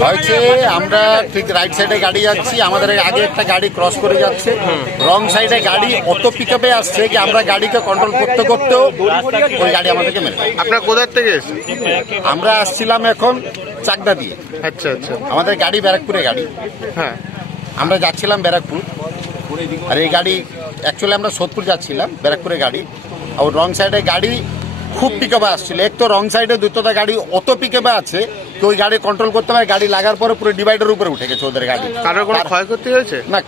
হয়েছে আমরা ঠিক রাইট সাইডে গাড়ি যাচ্ছি, আমাদের আগে একটা গাড়ি ক্রস করে যাচ্ছে, রং সাইডে গাড়ি অত পিকআপে আসছে কি আমরা গাড়িকে কন্ট্রোল করতে করতেও ওই গাড়ি আমাদেরকে মেরে দেয়। আপনার কোথার থেকে এসেছে? আমরা আসছিলাম এখন চাকদা দিয়ে, আচ্ছা আচ্ছা, আমাদের গাড়ি ব্যারাকপুরে গাড়ি, হ্যাঁ আমরা যাচ্ছিলাম ব্যারাকপুর। আর এই গাড়ি অ্যাকচুয়ালি আমরা সোদপুর যাচ্ছিলাম, ব্যারাকপুরে গাড়ি, আর রং সাইডে গাড়ি খুব পিকআপে আসছিল। এক তো রং সাইডে দুটোটা গাড়ি অত পিকআপে আছে কি ওই গাড়ি কন্ট্রোল করতে পারে, গাড়ি লাগার পরে পুরো ডিভাইডার উপরে উঠে গেছে ওদের গাড়ি। কারোর কোনো ক্ষয়ক্ষতি হয়েছে? না,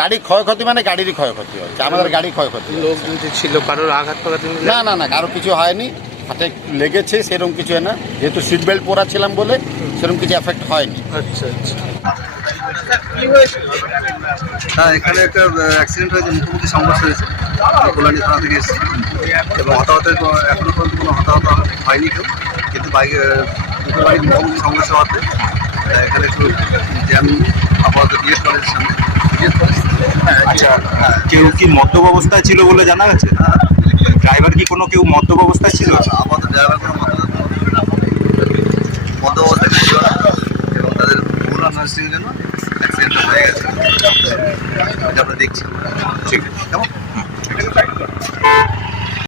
গাড়ি ক্ষয়ক্ষতি মানে গাড়িরই ক্ষয়ক্ষতি হয়েছে, আমাদের গাড়ি ক্ষয়ক্ষতি হয়েছে। লোক যে ছিল কারোর আঘাত ফাঘাত? না না না, কারো কিছু হয়নি, হাতে লেগেছে সেরকম কিছু হয় না, যেহেতু সিট বেল্ট পরা ছিলাম বলে সেরকম কিছু এফেক্ট হয়নি। আচ্ছা আচ্ছা, হ্যাঁ, এখানে একটা অ্যাক্সিডেন্ট হয়েছে, মুখোমুখি সংঘর্ষ হয়েছে। আমি কল্যাণী থানা থেকে এসেছি এবং হতাহতের এখনো পর্যন্ত কোনো হতাহত হয়নি কেউ, কিন্তু দুটো বাইক মুখোমুখি সংঘর্ষ হওয়াতে এখানে একটু জ্যাম আপাতত ডিএড কলেজের সামনে। আচ্ছা, কেউ কি মদ্যপ অবস্থায় ছিল বলে জানা গেছে? ড্রাইভার কি কোনো কেউ মদ্যপ অবস্থায় ছিল?